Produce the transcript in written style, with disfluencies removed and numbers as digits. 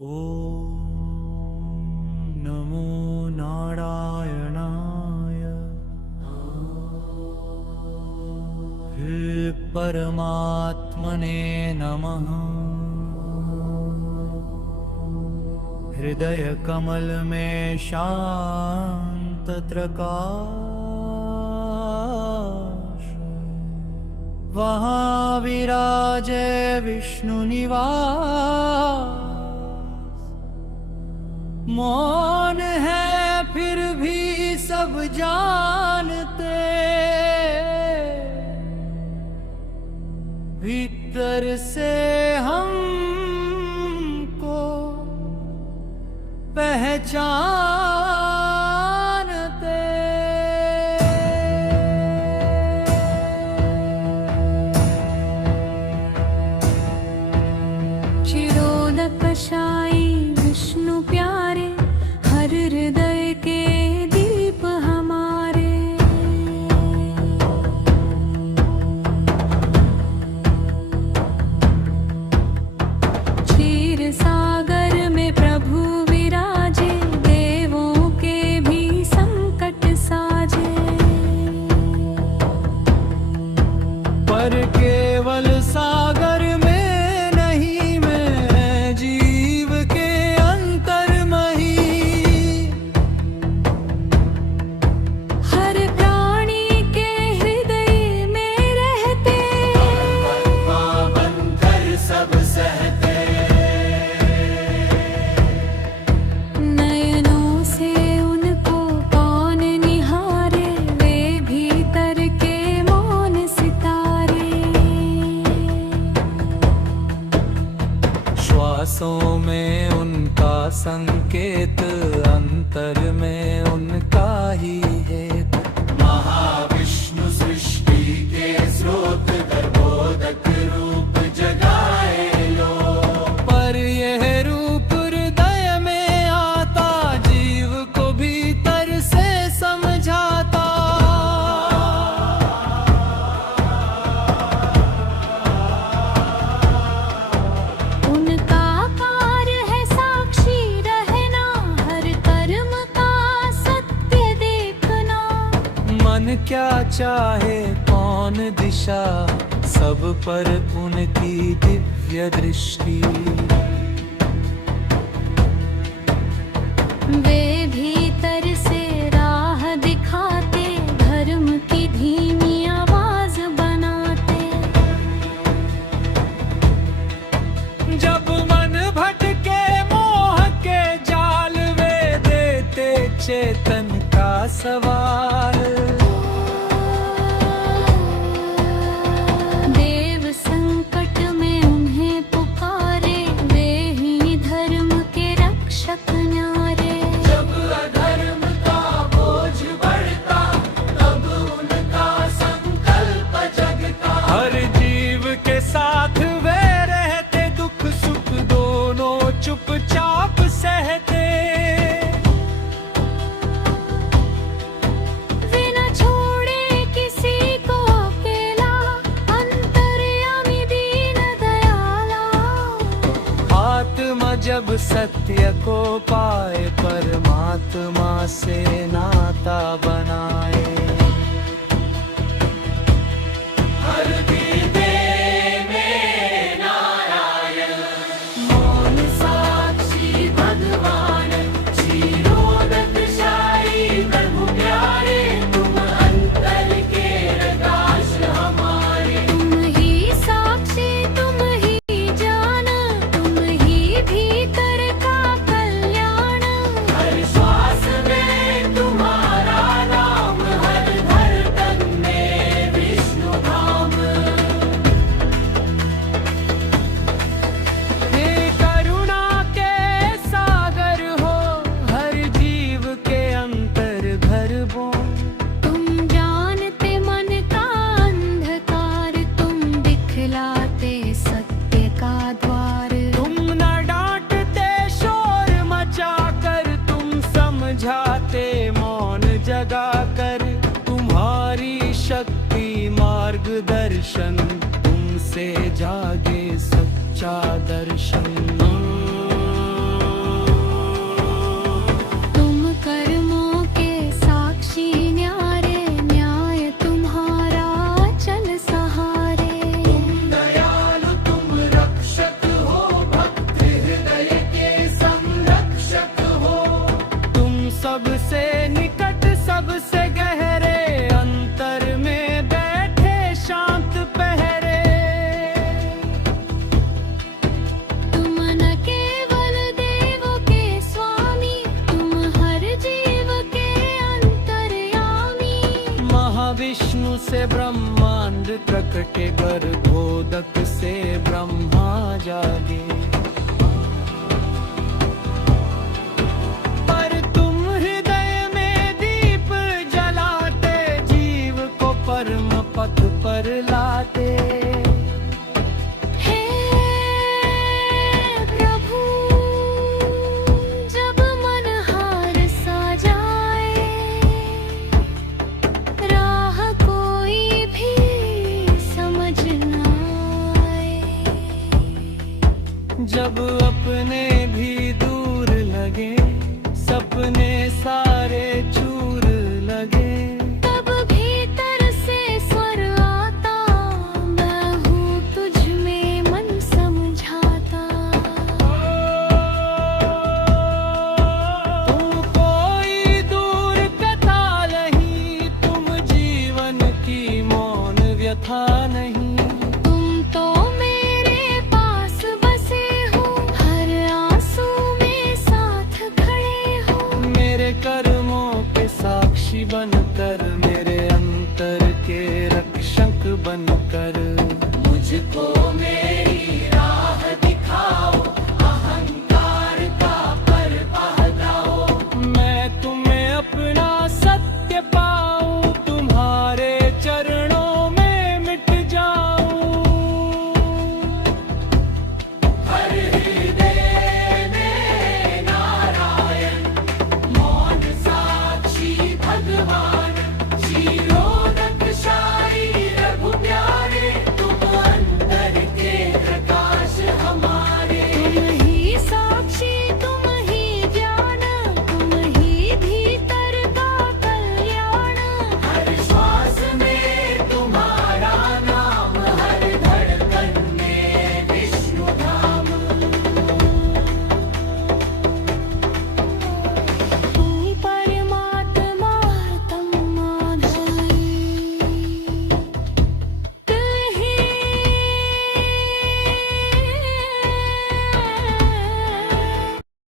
ॐ नमो नारायणाय। हे परमात्मने नमः। हृदय कमल में शांत प्रकाश, वहाँ विराजे विष्णु निवास। मौन है फिर भी सब जानते, भीतर से हमको पहचानते। चिरोदकशायी विष्णु प्यारे, हर हृदय के दीप हमारे। क्षीर सागर में प्रभु विराजे, देवों के भी संकट साजे। पर केवल सागर में नहीं, मैं जीव के अंतर मही। हर प्राणी के हृदय में रहते, बनकर सब सहते। नयनों से उनको कौन निहारे, वे भीतर के मौन सितारे। श्वासों में उनका संकेत, अंतर में उनका ही हेत। महाविष्णु सृष्टि के स्रोत, गर्भोदक रूप जगाए लो। पर यह रूप हृदय में आता, जीव को भीतर से समझाता। उनका कार्य है साक्षी रहना, हर कर्म का सत्य देखना। मन क्या चाहे कौन दिशा, सब पर उनकी दिव्य दृष्टि। वे भीतर से राह दिखाते, धर्म की धीमी आवाज बनाते। जब मन भटके मोह के जाल, वे देते चेतन का सवाल। देव संकट में उन्हें पुकारे, वे ही धर्म के रक्षक न्यारे। जब अधर्म का बोझ बढ़ता, तब उनका संकल्प जगता। हर जीव के साथ वे रहते, दुख सुख दोनों चुपचाप सहते। वे न छोड़े किसी को अकेला, अंतर्यामी दीन दयाला। आत्मा जब सत्य को पाए, परमात्मा से नाता बनाए। हर दीदे में नारायण, मौन साक्षी भगवान। क्षीरोदकशायी प्रभु प्यारे, तुम अंतर के प्रकाश हमारे। तुम ही साक्षी, तुम ही जान, तुम ही भीतर का कल्याण। हर श्वास में तुम्हारा नाम, हर धड़कन में विष्णु धाम। हे करुणा के सागर हो, हर जीव के अंतर घर बो। तुम जानते मन का अंधकार, तुम दिखलाते सत्य का द्वार। तुम न डांटते शोर मचाकर, तुम समझाते मौन जगाकर। तुम्हारी शक्ति मार्गदर्शन, तुमसे जागे सच्चा दर्शन। सपने भी दूर लगे, सपने सारे चूर लगे। तब भीतर से स्वर आता, मैं हूँ तुझ में मन समझाता। तुम कोई दूर कथा नहीं, तुम जीवन की मौन व्यथा नहीं। तुम तो मेरे पास बसे हो, हर आंसू में साथ खड़े हो। मेरे कर्मों के साक्षी बनकर, मेरे अंतर के रक्षक बनकर, मुझको मेरे